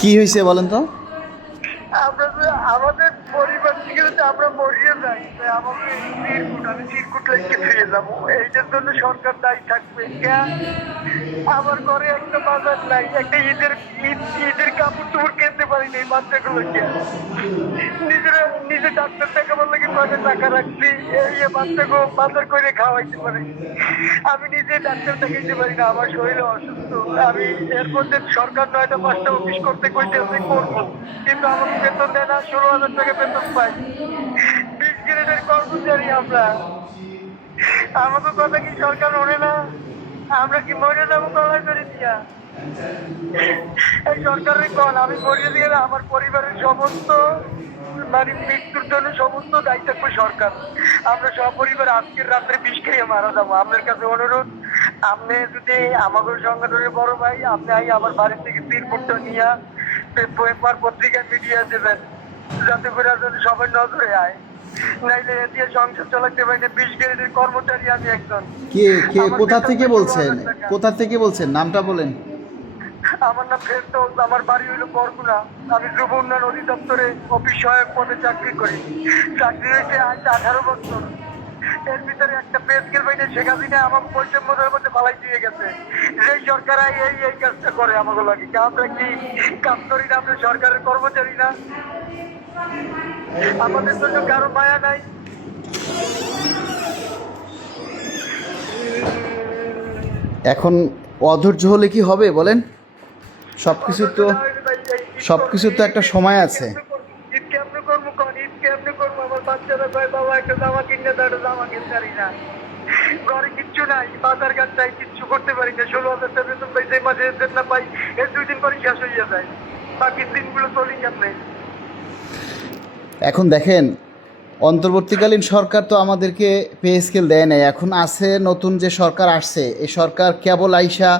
কি হয়েছে বলেন তো? আমরা আমাদের পরিবার থেকে যদি আমরা মরিয়ে যাই আমাকে চিরকুট আমি চিরকুট রেখে ফিরে যাবো এইটার জন্য সরকার দায়ী থাকবে কেন? আমার ঘরে একটা বাজার নাই, একটা ঈদের কাপড় চোপড় কিনতে পারিনি এই বাচ্চাগুলোকে। নিজেরা নিজে ডাক্তার দেখাবার লাগে কয়টা টাকা রাখছি এই বাচ্চাকে বাজার করে খাওয়াইতে পারি। আমি নিজে ডাক্তার দেখাইতে পারি না, আমার শরীর অসুস্থ। আমি এর মধ্যে সরকার 9টা-5টা অফিস করতে কইতেছে করবো, কিন্তু আমাকে বেতন দেয় না। 16,000 টাকা বেতন পাই, 20 গ্রেডের কর্মচারী আমরা। আমাকে কথা কি সরকার ওঠে না? আমরা কি মরে যাবো গলায় করে দিয়া? এই সরকারের কল আমি মরিয়ে দিয়ে আমার পরিবারের সমস্ত মানে মৃত্যুর জন্য সমস্ত দায়িত্ব থাকবে সরকার। আমরা সপরিবার আজকের রাত্রে বিষ খেয়ে মারা যাবো। আপনার কাছে অনুরোধ, আপনি যদি আমাদের সংগঠনের বড় ভাই, আপনি আমার বাড়ি থেকে তিরপুরটা নিয়ে পেপার পত্রিকা মিডিয়া দেবেন, যাতে করে যদি সবাই নজরে আয়। নাইলে এ দিয়ে সংসার চালাতে পারি না। 20 গ্রেডের কর্মচারী আমি একজন। কে কে আমার কোথা বেতন থেকে 16,000 বলছেন? টাকা। কোথা থেকে বলছেন? নামটা বলেন। আমার নাম ফেরদৌস, আমার বাড়ি হইল বরগুনা। আমি যুব উন্নয়ন অধিদপ্তরে অফিস সহায়ক পদে চাকরি করি। চাকরি হয়েছে আজ 18 বছর। এর ভিতরে একটা পে স্কেল বাইনে শেখ হাসিনা আমাকে বৈষম্যের মধ্যে ফালাই দিয়ে গেছে। যে সরকার এই কাজটা করে আমাকে লাগে, আমরা কি কাজ করি না? আমরা সরকারের কর্মচারী না? আমাদের জন্য কারো মায়া নাই? এখন অধৈর্য হলে কি হবে বলেন? সব কিছুর তো একটা সময় আছে। ঈদ কেমনে করবো? ঈদ কেমনে করবো? আমার বাচ্চারা কয় বাবা একটা জামা কিনে দাও, জামা কিনতে পারি না। ঘরে কিচ্ছু নাই, বাজার ঘাট নাই, কিচ্ছু করতে পারি না। 16,000 টাকা বেতন পাই, যে মাসে বেতন না পাই এর 2 দিন পরে শেষ হইয়া যায়। বাকি দিনগুলো চলি কেমনে? এখন দেখেন, অন্তর্বর্তীকালীন সরকার তো আমাদেরকে পে স্কেল দেয় নাই। এখন আছে নতুন যে সরকার আসছে, এই সরকার কেবল আইসা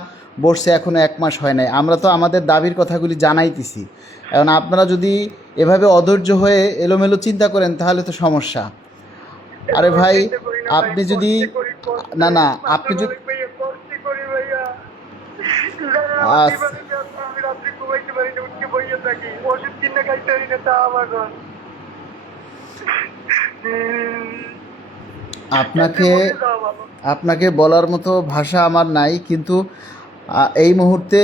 বসছে, এখনো 1 মাস হয় নাই। আমরা তো আমাদের দাবির কথাগুলি জানাইতেছি। এখন আপনারা যদি এভাবে অধৈর্য হয়ে এলোমেলো চিন্তা করেন তাহলে তো সমস্যা। আরে ভাই, আপনি যদি না আপনি যদি আস- আমি রাত্রে ঘুমাইতে পারি না, উঠতে বইয়ে থাকি, ওষুধ কিনে খাইতে পারি না, তা আমার আপনাকে আপনাকে বলার মতো ভাষা আমার নাই, কিন্তু এই মুহূর্তে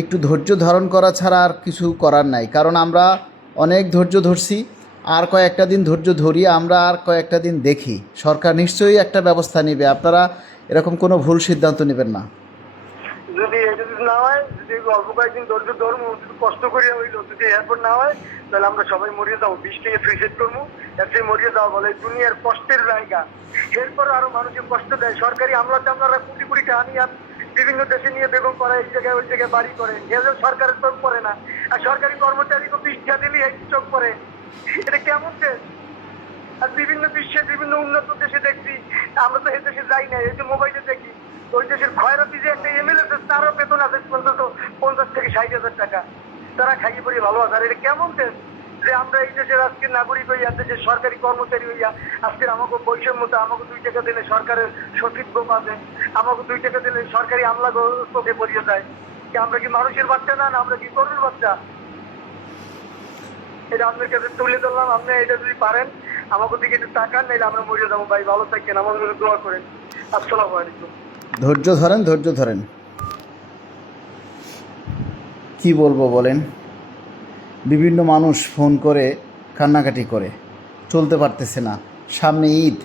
একটু ধৈর্য ধারণ করা ছাড়া আর কিছু করার নাই। কারণ আমরা অনেক ধৈর্য ধরছি, আর কয়েকটা দিন ধৈর্য ধরি, আমরা আর কয়েকটা দিন দেখি। সরকার নিশ্চয়ই একটা ব্যবস্থা নেবে। আপনারা এরকম কোনো ভুল সিদ্ধান্ত নেবেন না। যদি এটা যদি না হয়, যদি অল্প কয়েকদিন ধৈর্য ধর্ম যদি কষ্ট করে হইলো, যদি এরপর না হয় তাহলে আমরা সবাই মরিয়ে যাবো। 20 থেকে সুইসাইড করবো, এর থেকে মরিয়ে যাওয়া বলে দুনিয়ার কষ্টের জায়গা। এরপর আরো মানুষের কষ্ট দেয়। সরকারি আমলা টামলারা কোটি কোটি টাকা নিয়ে বিভিন্ন দেশে নিয়ে বেগম করে, এই জায়গায় ওই জায়গায় বাড়ি করে, এদের সরকারের চোখ পড়ে না। আর সরকারি কর্মচারীকে 20 টাকা দিলে এই চোখ পড়ে। এটা কেমন দেশ? আর বিভিন্ন বিশ্বে বিভিন্ন উন্নত দেশে দেখছি, আমরা তো এই দেশে যাই না, এই যে মোবাইলে দেখি ওই দেশের খয়রাতি যে একটা এমএলএ তারও বেতন আছে 50 থেকে 60,000 টাকা। তারা খাইয়ে পড়ে ভালো আছে। আর এটা কেমন দেশ যে আমরা এই দেশের আজকে নাগরিক হইয়া, দেশের সরকারি কর্মচারী হইয়া আজকের আমাকে বৈষম্যতা, আমাকে 2 টাকা দিলে সরকারের সচিব বাজে, আমাকে 2 টাকা দিলে সরকারি আমলা চোখে পড়িয়ে যায়। আমরা কি মানুষের বাচ্চা না? আমরা কি গরুর বাচ্চা? এটা আপনার কাছে তুলে ধরলাম। আপনি এটা যদি পারেন আমাকে দিকে একটু তাকান, নাইলে আমরা মরে যাবো। ভাই ভালো থাকেন, আমাদের জন্য দোয়া করেন। আসসালামু আলাইকুম। ধৈর্য ধরেন, ধৈর্য ধরেন। কি বলবো বলেন? বিভিন্ন মানুষ ফোন করে কান্নাকাটি করে, চলতে পারতেছে না। সামনে ঈদ,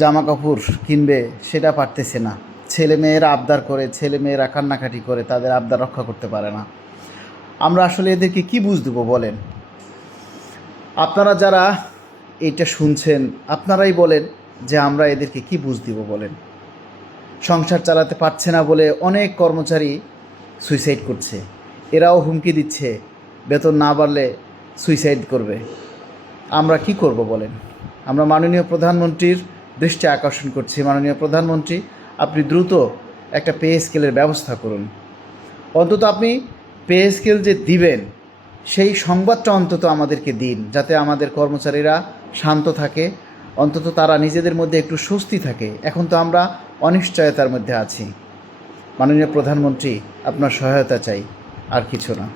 জামা কাপড় কিনবে সেটা পারতেছে না। ছেলেমেয়েরা আবদার করে, ছেলেমেয়েরা কান্নাকাটি করে, তাদের আবদার রক্ষা করতে পারে না। আমরা আসলে এদেরকে কি বুঝ দেবো বলেন? আপনারা যারা এইটা শুনছেন, আপনারাই বলেন যে আমরা এদেরকে কি বুঝ দিব বলেন? সংসার চালাতে পারছে না বলে অনেক কর্মচারী সুইসাইড করছে। এরাও হুমকি দিচ্ছে বেতন না বাড়লে সুইসাইড করবে। আমরা কি করব বলেন? আমরা মাননীয় প্রধানমন্ত্রীর দৃষ্টি আকর্ষণ করছি। মাননীয় প্রধানমন্ত্রী, আপনি দ্রুত একটা পে স্কেলের ব্যবস্থা করুন। অন্তত আপনি পে স্কেল যে দিবেন সেই সংবাদটা অন্তত আমাদেরকে দিন, যাতে আমাদের কর্মচারীরা শান্ত থাকে, অন্তত তারা নিজেদের মধ্যে একটু স্বস্তি থাকে। এখন তো আমরা অনিশ্চয়তার মধ্যে আছি। মাননীয় প্রধানমন্ত্রী, আপনার সহায়তা চাই, আর কিছু না।